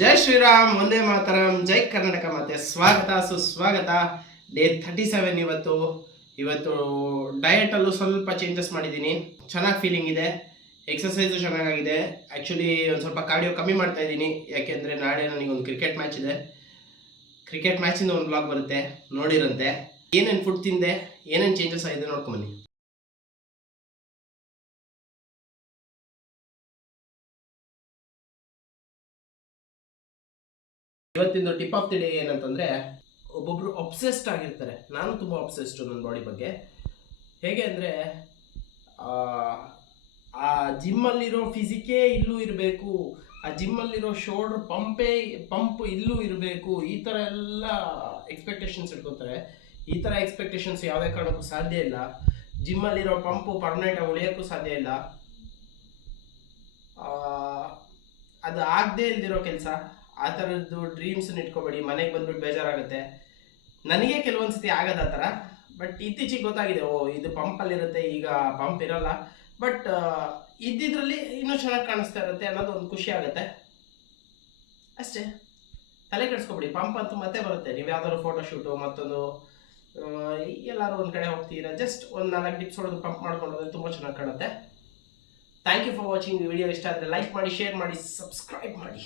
ಜೈ ಶ್ರೀರಾಮ್, ಒಂದೇ ಮಾತರಂ, ಜೈ ಕರ್ನಾಟಕ. ಮತ್ತೆ ಸ್ವಾಗತ ಸುಸ್ವಾಗತ. ಡೇ 37 ಇವತ್ತು ಡಯಟಲ್ಲೂ ಸ್ವಲ್ಪ ಚೇಂಜಸ್ ಮಾಡಿದ್ದೀನಿ. ಚೆನ್ನಾಗಿ ಫೀಲಿಂಗ್ ಇದೆ. ಎಕ್ಸಸೈಸು ಚೆನ್ನಾಗಿದೆ. ಆ್ಯಕ್ಚುಲಿ ಒಂದು ಸ್ವಲ್ಪ ಕಾರ್ಡಿಯೋ ಕಮ್ಮಿ ಮಾಡ್ತಾ ಇದ್ದೀನಿ, ಯಾಕೆಂದರೆ ನಾಳೆ ನನಗೊಂದು ಕ್ರಿಕೆಟ್ ಮ್ಯಾಚ್ ಇದೆ. ಕ್ರಿಕೆಟ್ ಮ್ಯಾಚಿಂದ ಒಂದು ಬ್ಲಾಗ್ ಬರುತ್ತೆ, ನೋಡಿರಂತೆ. ಏನೇನು ಫುಡ್ ತಿಂದೆ, ಏನೇನು ಚೇಂಜಸ್ ಆಗಿದೆ ನೋಡ್ಕೊಂಬನ್ನಿ. ಇವತ್ತಿಂದು ಟಿಪ್ ಆಫ್ ದಿ ಡೇ ಏನಂತಂದರೆ, ಒಬ್ಬೊಬ್ರು ಅಬ್ಸೆಸ್ಡ್ ಆಗಿರ್ತಾರೆ. ನಾನು ತುಂಬ ಅಬ್ಸೆಸ್ಡು ನನ್ನ ಬಾಡಿ ಬಗ್ಗೆ. ಹೇಗೆ ಅಂದರೆ, ಆ ಜಿಮ್ಮಲ್ಲಿರೋ ಫಿಸಿಕೇ ಇಲ್ಲೂ ಇರಬೇಕು, ಆ ಜಿಮ್ಮಲ್ಲಿರೋ ಶೋಲ್ಡರ್ ಪಂಪ್ ಇಲ್ಲೂ ಇರಬೇಕು, ಈ ಥರ ಎಲ್ಲ ಎಕ್ಸ್ಪೆಕ್ಟೇಷನ್ಸ್ ಇಟ್ಕೋತಾರೆ. ಈ ಥರ ಎಕ್ಸ್ಪೆಕ್ಟೇಷನ್ಸ್ ಯಾವುದೇ ಕಾರಣಕ್ಕೂ ಸಾಧ್ಯ ಇಲ್ಲ. ಜಿಮ್ಮಲ್ಲಿರೋ ಪಂಪು ಪರ್ಮನೆಂಟಾಗಿ ಉಳಿಯೋಕ್ಕೂ ಸಾಧ್ಯ ಇಲ್ಲ. ಅದು ಆಗದೇ ಇಲ್ದಿರೋ ಕೆಲಸ. ಆ ಥರದ್ದು ಡ್ರೀಮ್ಸನ್ನ ಇಟ್ಕೋಬೇಡಿ. ಮನೆಗೆ ಬಂದ್ಬಿಟ್ಟು ಬೇಜಾರಾಗುತ್ತೆ. ನನಗೆ ಕೆಲವೊಂದು ಸತಿ ಆಗೋದು ಆ ಥರ. ಬಟ್ ಇತ್ತೀಚೆಗೆ ಗೊತ್ತಾಗಿದೆ, ಇದು ಪಂಪಲ್ಲಿರುತ್ತೆ, ಈಗ ಪಂಪ್ ಇರೋಲ್ಲ. ಬಟ್ ಇದ್ದಿದ್ರಲ್ಲಿ ಇನ್ನೂ ಚೆನ್ನಾಗಿ ಕಾಣಿಸ್ತಾ ಇರುತ್ತೆ ಅನ್ನೋದು ಒಂದು ಖುಷಿ ಆಗುತ್ತೆ ಅಷ್ಟೇ. ತಲೆ ಕೆಡಿಸ್ಕೊಬೇಡಿ, ಪಂಪ್ ಅಂತೂ ಮತ್ತೆ ಬರುತ್ತೆ. ನೀವು ಯಾವ್ದಾದ್ರು ಫೋಟೋಶೂಟು ಮತ್ತೊಂದು ಎಲ್ಲರೂ ಒಂದು ಕಡೆ ಹೋಗ್ತೀರಾ, ಜಸ್ಟ್ ಒಂದು 4 ಟಿಪ್ಸ್ ಹೊಡೆದು ಪಂಪ್ ಮಾಡ್ಕೊಂಡ್ರೆ ತುಂಬ ಚೆನ್ನಾಗಿ ಕಾಣುತ್ತೆ. Thank you for watching. Video ಇಷ್ಟ ಆದರೆ ಲೈಕ್ ಮಾಡಿ, ಶೇರ್ ಮಾಡಿ, ಸಬ್ಸ್ಕ್ರೈಬ್ ಮಾಡಿ.